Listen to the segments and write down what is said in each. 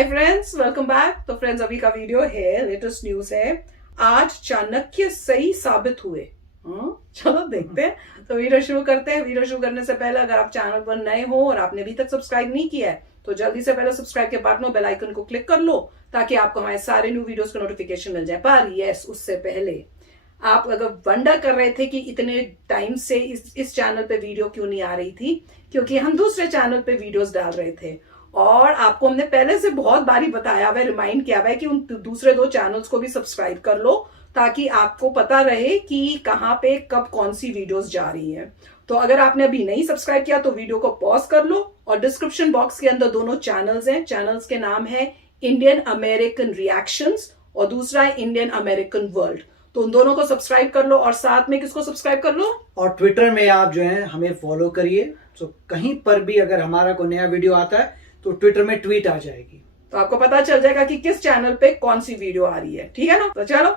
Hi friends, welcome back. तो friends, अभी का वीडियो है, लेटेस्ट न्यूज है। आज चाणक्य सही साबित हुए। चलो देखते हैं। तो वीडियो शुरू करते हैं। वीडियो शुरू करने से पहले अगर आप चैनल पर नए हो और आपने अभी तक सब्सक्राइब नहीं किया है तो जल्दी से पहले सब्सक्राइब के बटन और बेल आइकन को क्लिक कर लो ताकि आपको हमारे सारे न्यू वीडियोस का नोटिफिकेशन मिल जाए। पर यस, उससे पहले आप अगर वंडर कर रहे थे कि इतने टाइम से इस चैनल पे वीडियो क्यों नहीं आ रही थी, क्योंकि हम दूसरे चैनल पे वीडियोस डाल रहे थे और आपको हमने पहले से बहुत बारी बताया हुआ है, रिमाइंड किया हुआ है कि उन दूसरे दो चैनल्स को भी सब्सक्राइब कर लो ताकि आपको पता रहे कि कहाँ पे कब कौन सी वीडियोस जा रही हैं। तो अगर आपने अभी नहीं सब्सक्राइब किया तो वीडियो को पॉज कर लो और डिस्क्रिप्शन बॉक्स के अंदर दोनों चैनल्स हैं। चैनल्स के नाम है इंडियन अमेरिकन रिएक्शंस और दूसरा है इंडियन अमेरिकन वर्ल्ड। तो उन दोनों को सब्सक्राइब कर लो और साथ में किसको सब्सक्राइब कर लो, और ट्विटर में आप जो है हमें फॉलो करिए। तो कहीं पर भी अगर हमारा कोई नया वीडियो आता है तो ट्विटर में ट्वीट आ जाएगी, तो आपको पता चल जाएगा कि किस चैनल पे कौन सी वीडियो आ रही है। ठीक है ना? तो चलो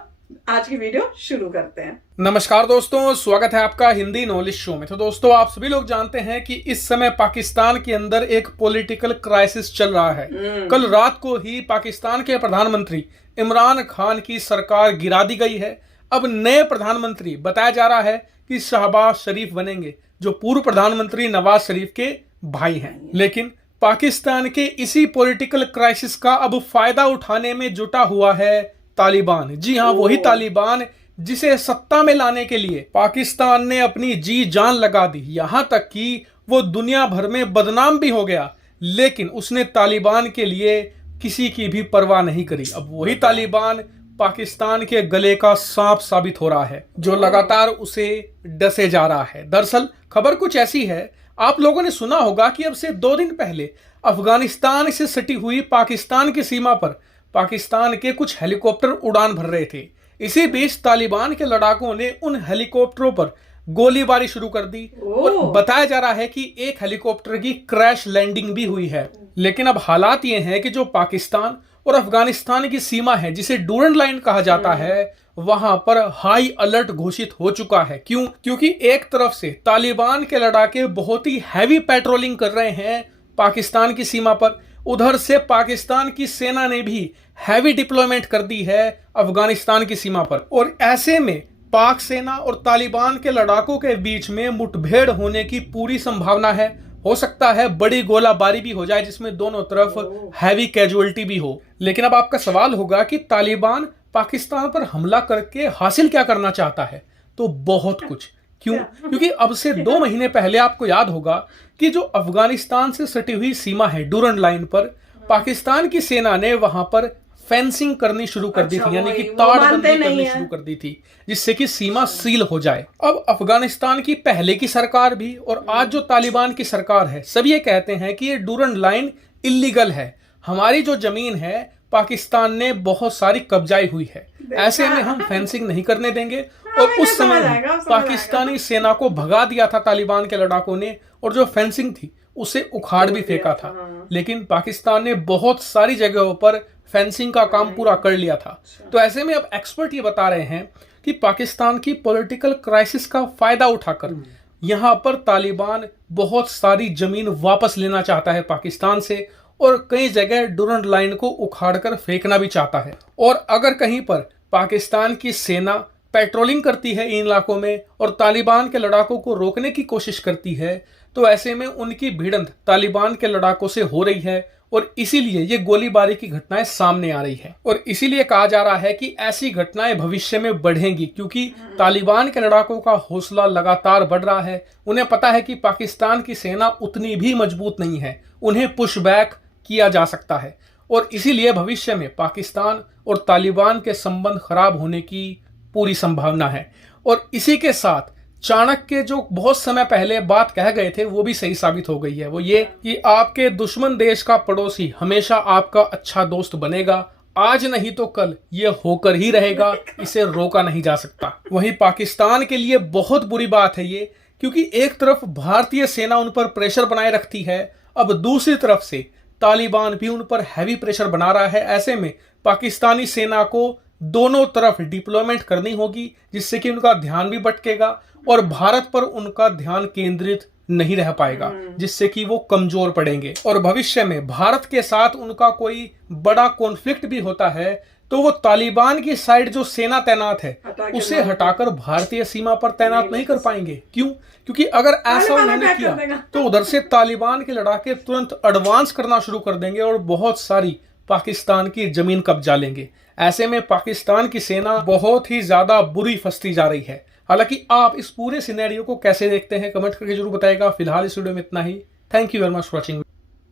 आज की वीडियो शुरू करते हैं। नमस्कार दोस्तों, स्वागत है आपका हिंदी नॉलेज शो में। तो दोस्तों, आप सभी लोग जानते हैं कि इस समय पाकिस्तान के अंदर एक पॉलिटिकल क्राइसिस चल रहा है। कल रात को ही पाकिस्तान के प्रधानमंत्री इमरान खान की सरकार गिरा दी गई है। अब नए प्रधानमंत्री बताया जा रहा है कि शहबाज शरीफ बनेंगे, जो पूर्व प्रधानमंत्री नवाज शरीफ के भाई हैं। लेकिन पाकिस्तान के इसी पॉलिटिकल क्राइसिस का अब फायदा उठाने में जुटा हुआ है तालिबान। जी हाँ, वही तालिबान जिसे सत्ता में लाने के लिए पाकिस्तान ने अपनी जी जान लगा दी, यहां तक कि वो दुनिया भर में बदनाम भी हो गया। लेकिन उसने तालिबान के लिए किसी की भी परवाह नहीं करी। अब वही तालिबान पाकिस्तान के गले का सांप साबित हो रहा है, जो लगातार उसे डसे जा रहा है। दरअसल खबर कुछ ऐसी है, आप लोगों ने सुना होगा कि अब से 2 दिन पहले अफगानिस्तान से सटी हुई पाकिस्तान की सीमा पर पाकिस्तान के कुछ हेलीकॉप्टर उड़ान भर रहे थे। इसी बीच तालिबान के लड़ाकों ने उन हेलीकॉप्टरों पर गोलीबारी शुरू कर दी और बताया जा रहा है कि एक हेलीकॉप्टर की क्रैश लैंडिंग भी हुई है। लेकिन अब हालात ये हैं कि जो पाकिस्तान और अफगानिस्तान की सीमा है, जिसे डूरन लाइन कहा जाता है, वहां पर हाई अलर्ट घोषित हो चुका है। क्यों? क्योंकि एक तरफ से तालिबान के लड़ाके बहुत ही हैवी पेट्रोलिंग कर रहे हैं पाकिस्तान की सीमा पर, उधर से पाकिस्तान की सेना ने भी हैवी डिप्लॉयमेंट कर दी है अफगानिस्तान की सीमा पर। और ऐसे में पाक सेना और तालिबान के लड़ाकों के बीच में मुठभेड़ होने की पूरी संभावना है। हो सकता है बड़ी गोलाबारी भी हो जाए जिसमें दोनों तरफ हैवी कैजुअलिटी भी हो। लेकिन अब आपका सवाल होगा कि तालिबान पाकिस्तान पर हमला करके हासिल क्या करना चाहता है? तो बहुत कुछ। क्यों? क्योंकि अब से 2 महीने पहले आपको याद होगा कि जो अफगानिस्तान से सटी हुई सीमा है डूरन लाइन पर, पाकिस्तान की सेना ने वहां पर फेंसिंग करनी शुरू कर दी थी, यानी कि तारबंदी करनी शुरू कर दी थी, जिससे कि सीमा सील हो जाए। अब अफगानिस्तान की पहले की सरकार भी और आज जो तालिबान की सरकार है, सब ये कहते हैं कि ये डूरन लाइन इलीगल है। हमारी जो जमीन है पाकिस्तान ने बहुत सारी कब्जाई हुई है, ऐसे में हम फेंसिंग नहीं करने देंगे। और उस समय पाकिस्तानी सेना को भगा दिया था तालिबान के लड़ाकों ने, और जो फेंसिंग थी उसे उखाड़ भी फेंका था। लेकिन पाकिस्तान ने बहुत सारी जगहों पर फेंसिंग का काम पूरा कर लिया था। तो ऐसे में अब एक्सपर्ट ये बता रहे हैं कि पाकिस्तान की पॉलिटिकल क्राइसिस का फायदा उठाकर यहां पर तालिबान बहुत सारी जमीन वापस लेना चाहता है पाकिस्तान से, और कई जगह डूरन लाइन को उखाड़कर फेंकना भी चाहता है। और अगर कहीं पर पाकिस्तान की सेना पेट्रोलिंग करती है इन इलाकों में और तालिबान के लड़ाकों को रोकने की कोशिश करती है, तो ऐसे में उनकी भिड़ंत तालिबान के लड़ाकों से हो रही है और इसीलिए ये गोलीबारी की घटनाएं सामने आ रही है। और इसीलिए कहा जा रहा है कि ऐसी घटनाएं भविष्य में बढ़ेंगी, क्योंकि तालिबान के लड़ाकों का हौसला लगातार बढ़ रहा है। उन्हें पता है कि पाकिस्तान की सेना उतनी भी मजबूत नहीं है, उन्हें पुश बैक किया जा सकता है। और इसीलिए भविष्य में पाकिस्तान और तालिबान के संबंध खराब होने की पूरी संभावना है। और इसी के साथ चाणक्य जो बहुत समय पहले बात कह गए थे वो भी सही साबित हो गई है। वो ये कि आपके दुश्मन देश का पड़ोसी हमेशा आपका अच्छा दोस्त बनेगा, आज नहीं तो कल ये होकर ही रहेगा, इसे रोका नहीं जा सकता। वहीं पाकिस्तान के लिए बहुत बुरी बात है ये, क्योंकि एक तरफ भारतीय सेना उन पर प्रेशर बनाए रखती है, अब दूसरी तरफ से तालिबान भी उन पर हैवी प्रेशर बना रहा है। ऐसे में पाकिस्तानी सेना को दोनों तरफ डिप्लॉयमेंट करनी होगी, जिससे कि उनका ध्यान भी भटकेगा और भारत पर उनका ध्यान केंद्रित नहीं रह पाएगा, जिससे कि वो कमजोर पड़ेंगे और भविष्य में भारत के साथ उनका कोई बड़ा कॉन्फ्लिक्ट भी होता है तो वो तालिबान की साइड जो सेना तैनात है उसे हटाकर भारतीय सीमा पर तैनात नहीं कर पाएंगे। क्यों? क्योंकि अगर ऐसा उन्होंने किया तो उधर से तालिबान के लड़ाके तुरंत एडवांस करना शुरू कर देंगे और बहुत सारी पाकिस्तान की जमीन कब्जा लेंगे। ऐसे में पाकिस्तान की सेना बहुत ही ज्यादा बुरी फंसती जा रही है। हालांकि आप इस पूरे सिनेरियो को कैसे देखते हैं कमेंट करके जरूर बताएगा। फिलहाल इस वीडियो में इतना ही। Thank you very much for watching.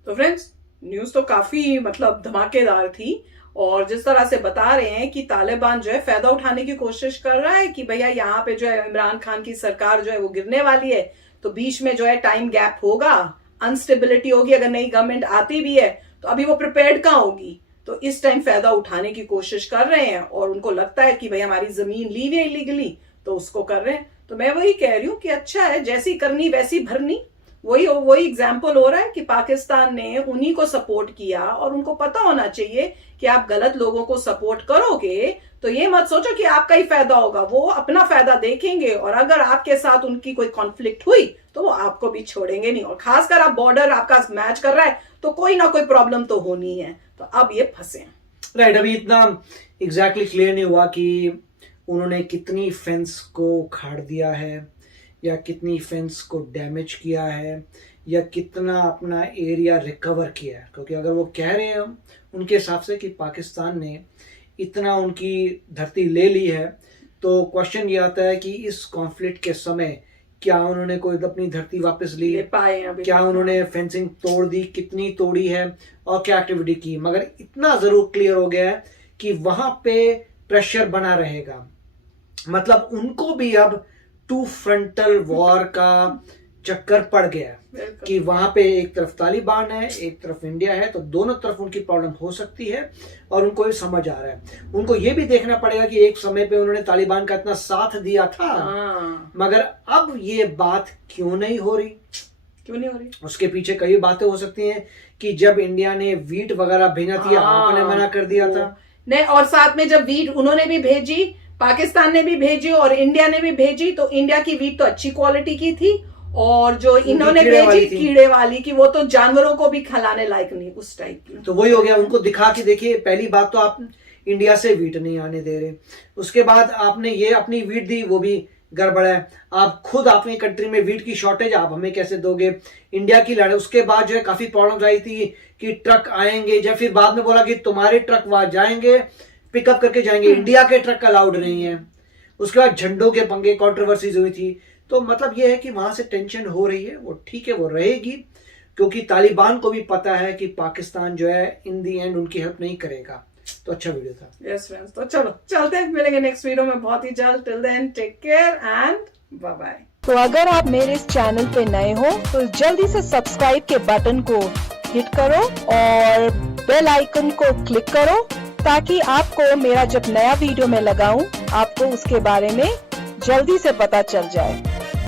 तो फ्रेंड्स, न्यूज तो काफी धमाकेदार थी और जिस तरह से बता रहे हैं कि तालिबान जो है फायदा उठाने की कोशिश कर रहा है कि भैया यहाँ पे जो है इमरान खान की सरकार जो है वो गिरने वाली है, तो बीच में जो है टाइम गैप होगा, अनस्टेबिलिटी होगी, अगर नई गवर्नमेंट आती भी है तो अभी वो प्रिपेयर्ड कहाँ होगी। तो इस टाइम फायदा उठाने की कोशिश कर रहे हैं और उनको लगता है कि भाई हमारी जमीन ली हुई है इलीगली, तो उसको कर रहे हैं। तो मैं वही कह रही हूँ कि अच्छा है, जैसी करनी वैसी भरनी। वही एग्जाम्पल हो रहा है कि पाकिस्तान ने उन्हीं को सपोर्ट किया और उनको पता होना चाहिए कि आप गलत लोगों को सपोर्ट करोगे तो ये मत सोचो कि आपका ही फायदा होगा, वो अपना फायदा देखेंगे और अगर आपके साथ उनकी कोई कॉन्फ्लिक्ट हुई तो वो आपको भी छोड़ेंगे नहीं। और खासकर आप बॉर्डर आपका मैच कर रहा है तो कोई ना कोई प्रॉब्लम तो होनी है, तो अब ये फंसे। राइट, अभी इतना एग्जैक्टली क्लियर नहीं हुआ कि उन्होंने कितनी फेंस को उखाड़ दिया है या कितनी फेंस को डैमेज किया है या कितना अपना एरिया रिकवर किया है, क्योंकि अगर वो कह रहे हैं उनके हिसाब से कि पाकिस्तान ने इतना उनकी धरती ले ली है, तो क्वेश्चन ये आता है कि इस कॉन्फ्लिक्ट के समय क्या उन्होंने कोई अपनी धरती वापस ली, क्या उन्होंने फेंसिंग तोड़ दी, कितनी तोड़ी है और क्या एक्टिविटी की। मगर इतना जरूर क्लियर हो गया है कि वहां पे प्रेशर बना रहेगा। मतलब उनको भी अब टू फ्रंटल वॉर का चक्कर पड़ गया कि वहां पे एक तरफ तालिबान है, एक तरफ इंडिया है, तो दोनों तरफ उनकी प्रॉब्लम हो सकती है और उनको ये समझ आ रहा है। उनको ये भी देखना पड़ेगा कि एक समय पे उन्होंने तालिबान का इतना साथ दिया था, मगर अब ये बात क्यों नहीं हो रही। उसके पीछे कई बातें हो सकती हैं कि जब इंडिया ने वीट वगैरह भेजा थी, आपने मना कर दिया था नहीं, और साथ में जब वीट उन्होंने भी भेजी, पाकिस्तान ने भी भेजी और इंडिया ने भी भेजी, तो इंडिया की वीट तो अच्छी क्वालिटी की थी और जो इन्होंने भेजी कीड़े वाली की, वो तो जानवरों को भी खिलाने लायक नहीं उस टाइप की। तो वही हो गया, उनको दिखा के देखिए, पहली बात तो आप इंडिया से वीट नहीं आने दे रहे, उसके बाद आपने ये अपनी वीट दी, वो भी गड़बड़ है। आप खुद अपनी कंट्री में वीट की शॉर्टेज, आप हमें कैसे दोगे। इंडिया की लड़ाई, उसके बाद जो है काफी प्रॉब्लम आई थी कि ट्रक आएंगे, जब फिर बाद में बोला कि तुम्हारे ट्रक वहां जाएंगे, पिकअप करके जाएंगे, इंडिया के ट्रक अलाउड नहीं है। उसके बाद झंडों के पंगे, कंट्रोवर्सीज हुई थी। तो मतलब ये है कि वहां से टेंशन हो रही है, वो ठीक है, वो रहेगी, क्योंकि तालिबान को भी पता है कि पाकिस्तान जो है इन दी एंड उनकी हेल्प नहीं करेगा। तो अच्छा वीडियो था। यस फ्रेंड्स, तो चलो चलते हैं, मिलेंगे नेक्स्ट वीडियो में बहुत ही जल्द। Till then take care and bye bye. तो अगर आप मेरे इस चैनल पे नए हो तो जल्दी से सब्सक्राइब के बटन को हिट करो और बेल आइकन को क्लिक करो ताकि आपको मेरा जब नया वीडियो मैं लगाऊं आपको उसके बारे में जल्दी से पता चल जाए।